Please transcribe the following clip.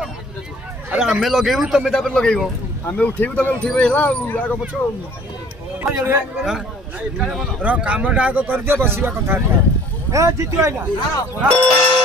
अरे आमे लगेबू तमे तापर लगेबो आमे उठेबू तमे उठेबो हेला आगो पछो र कामटा आगो कर दियो बसिबा कथा ए जितु आइला